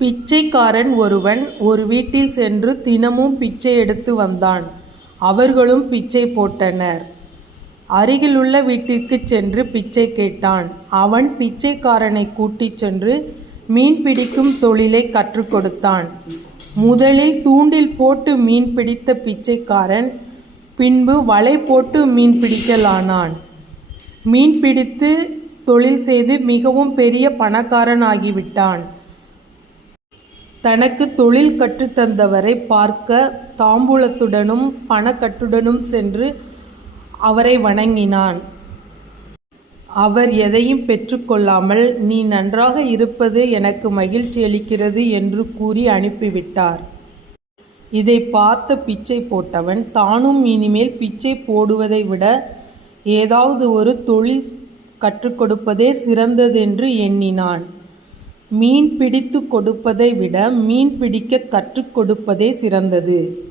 பிச்சைக்காரன் ஒருவன் ஒரு வீட்டில் சென்று தினமும் பிச்சை எடுத்து வந்தான். அவர்களும் பிச்சை போட்டனர். அருகிலுள்ள வீட்டிற்குச் சென்று பிச்சை கேட்டான். அவன் பிச்சைக்காரனை கூட்டிச் சென்று மீன் பிடிக்கும் தொழிலை கற்றுக் கொடுத்தான். முதலில் தூண்டில் போட்டு மீன் பிடித்த பிச்சைக்காரன் பின்பு வலை போட்டு மீன் பிடிக்கலானான். மீன் பிடித்து தொழில் செய்து மிகவும் பெரிய பணக்காரன் ஆகிவிட்டான். தனக்கு தொழில் கற்றுத்தந்தவரை பார்க்க தாம்பூலத்துடனும் பணக்கட்டுடனும் சென்று அவரை வணங்கினான். அவர் எதையும் பெற்றுக்கொள்ளாமல், "நீ நன்றாக இருப்பது எனக்கு மகிழ்ச்சி அளிக்கிறது" என்று கூறி அனுப்பிவிட்டார். இதை பார்த்த பிச்சை போட்டவன் தானும் இனிமேல் பிச்சை போடுவதை விட ஏதாவது ஒரு தொழில் கற்றுக் கொடுப்பதே சிறந்ததென்று எண்ணினான். மீன் பிடித்து கொடுப்பதை விட மீன் பிடிக்க கற்றுக் கொடுப்பதே சிறந்தது.